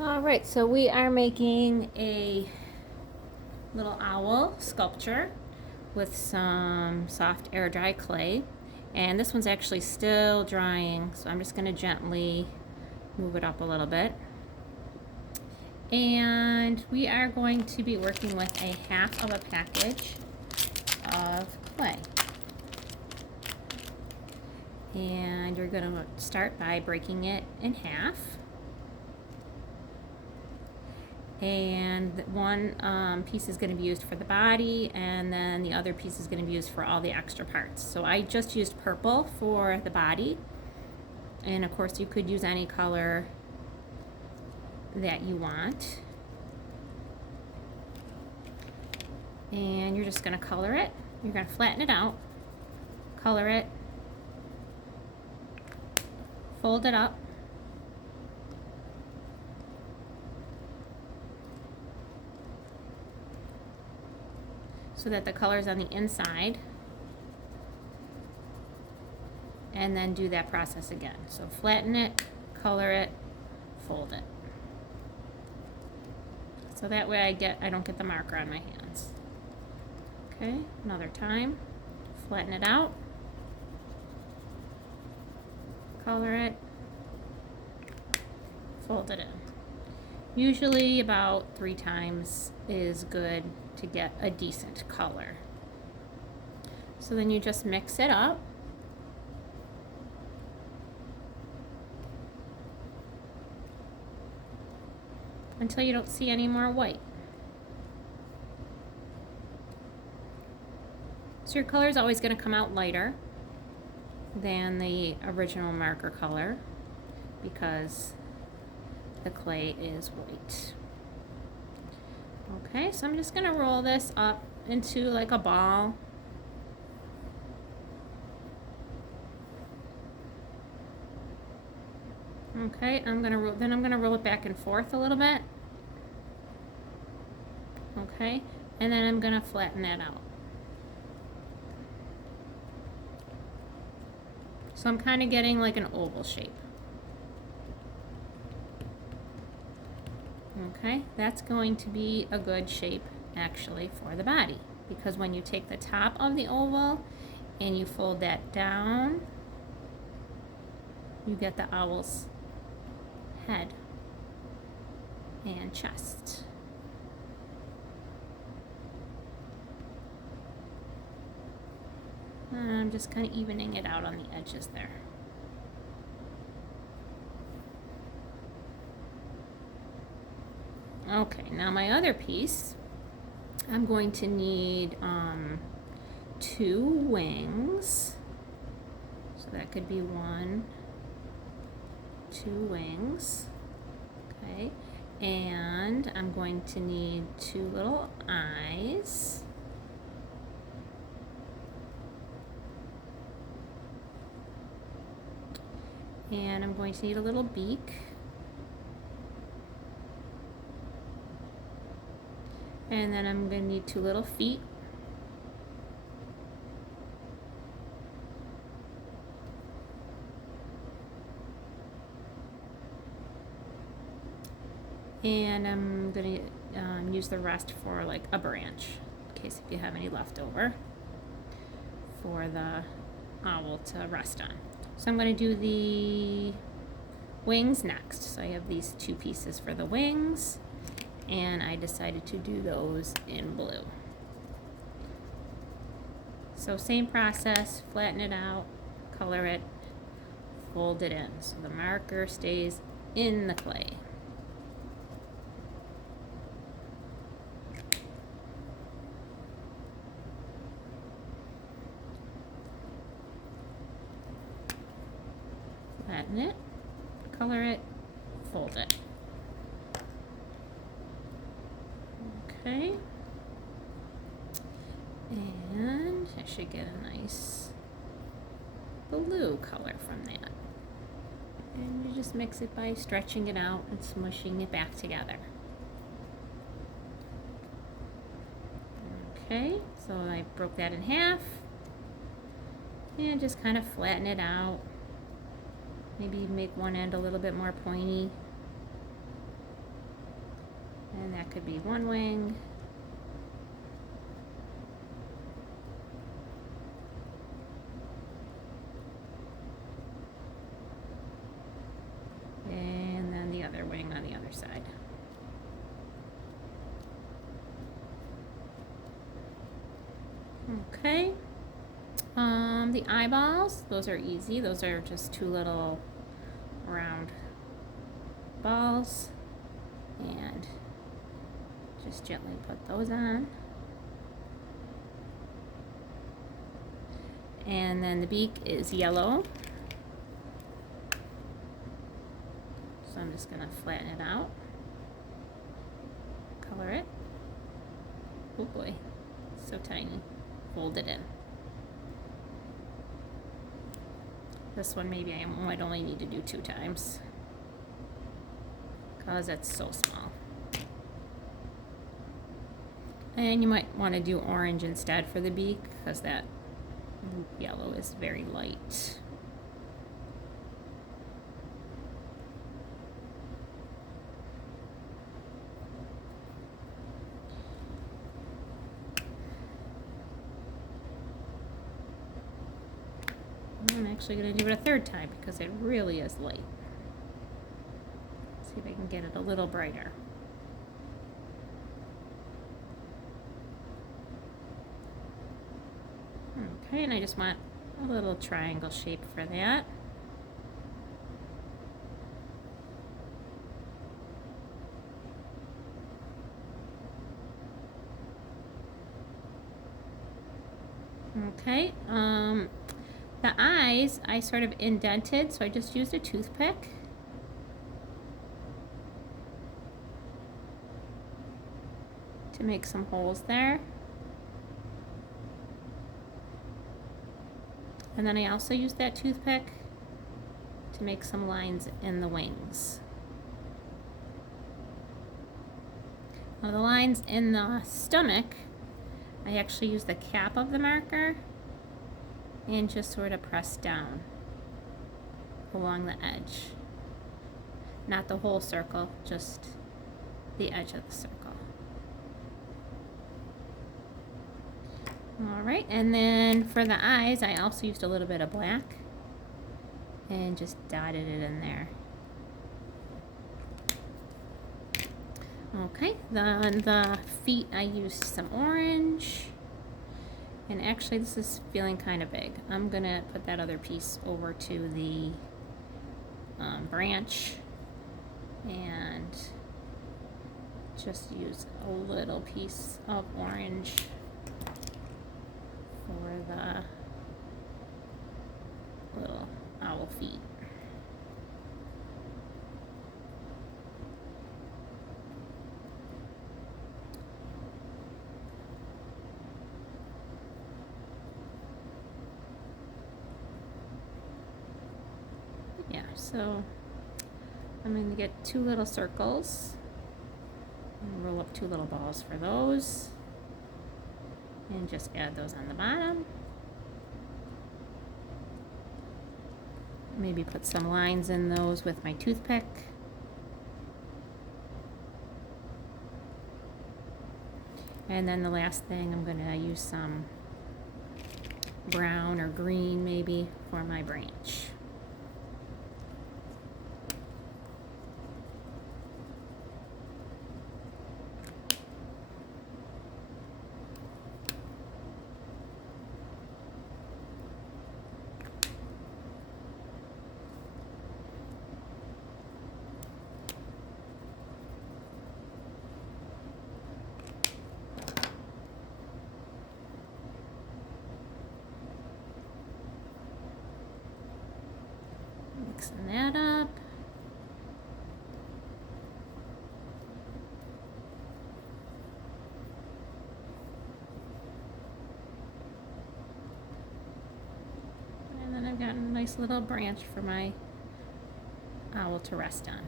All right, so we are making a little owl sculpture with some soft air dry clay. And this one's actually still drying, so I'm just going to gently move it up a little bit. And we are going to be working with a half of a package of clay. And you're going to start by breaking it in half. And one piece is going to be used for the body, and then the other piece is going to be used for all the extra parts. So I just used purple for the body, and of course you could use any color that you want. And you're just going to color it. You're going to flatten it out, color it, fold it up, so that the color is on the inside, and then do that process again. So flatten it, color it, fold it. So that way I don't get the marker on my hands. Okay, another time, flatten it out, color it, fold it in. Usually about 3 times is good to get a decent color. So then you just mix it up. Until you don't see any more white. So your color is always going to come out lighter than the original marker color because the clay is white. Okay, so I'm just going to roll this up into like a ball. Okay, I'm going to roll it back and forth a little bit. Okay, and then I'm going to flatten that out. So I'm kind of getting like an oval shape. Okay, that's going to be a good shape actually for the body, because when you take the top of the oval and you fold that down, you get the owl's head and chest. And I'm just kind of evening it out on the edges there. Okay, now my other piece, I'm going to need 2 wings. So that could be 1, 2 wings. Okay, and I'm going to need 2 little eyes. And I'm going to need a little beak. And then I'm going to need 2 little feet. And I'm going to use the rest for like a branch, in case if you have any left over for the owl to rest on. So I'm going to do the wings next. So I have these 2 pieces for the wings, and I decided to do those in blue. So same process, flatten it out, color it, fold it in so the marker stays in the clay. Flatten it, color it, fold it. Okay. And I should get a nice blue color from that. And you just mix it by stretching it out and smushing it back together. Okay, so I broke that in half. And just kind of flatten it out. Maybe make one end a little bit more pointy. And that could be one wing. And then the other wing on the other side. Okay. The eyeballs, those are easy. Those are just two little round balls. And just gently put those on. And then the beak is yellow. So I'm just going to flatten it out. Color it. Oh boy, so tiny. Fold it in. This one maybe I might only need to do 2 times because it's so small. And you might want to do orange instead for the beak because that yellow is very light. I'm actually going to do it a 3rd time because it really is light. See if I can get it a little brighter. Okay, and I just want a little triangle shape for that. Okay, the eyes I sort of indented, so I just used a toothpick. To make some holes there. And then I also used that toothpick to make some lines in the wings. Now the lines in the stomach, I actually used the cap of the marker and just sort of press down along the edge. Not the whole circle, just the edge of the circle. Alright, and then for the eyes, I also used a little bit of black and just dotted it in there. Okay, then the feet, I used some orange. And actually, this is feeling kind of big. I'm going to put that other piece over to the branch and just use a little piece of orange for the little owl feet. Yeah, so I'm going to get 2 little circles and roll up 2 little balls for those. And just add those on the bottom. Maybe put some lines in those with my toothpick. And then the last thing, I'm going to use some brown or green maybe for my branch. Mixing that up. And then I've got a nice little branch for my owl to rest on.